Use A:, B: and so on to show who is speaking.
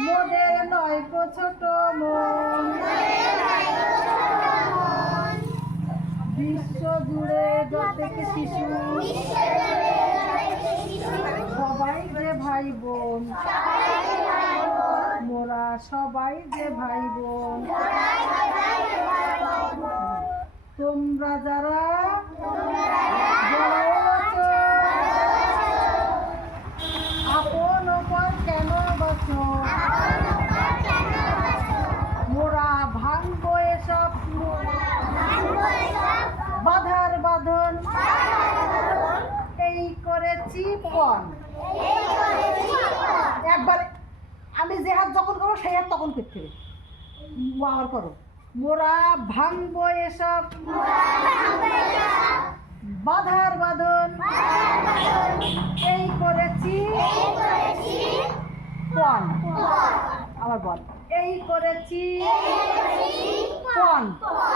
A: মোদের নয় ছোট মন। বিশ্ব জুড়ে যতেক শিশু, সবাই যে ভাই বোন, মোরা সবাই যে ভাই বোন। তোমরা যারা এসব বাধার বাঁধন। এই করেছি পণ। একবারে আমি যে হাত যখন করব, সেই হাত তখন করতে হবে আবার করো। মোরা ভাঙবো এসব। বাধার বাঁধন। এই করেছি পণ। আবার বল। এই করেছি পণ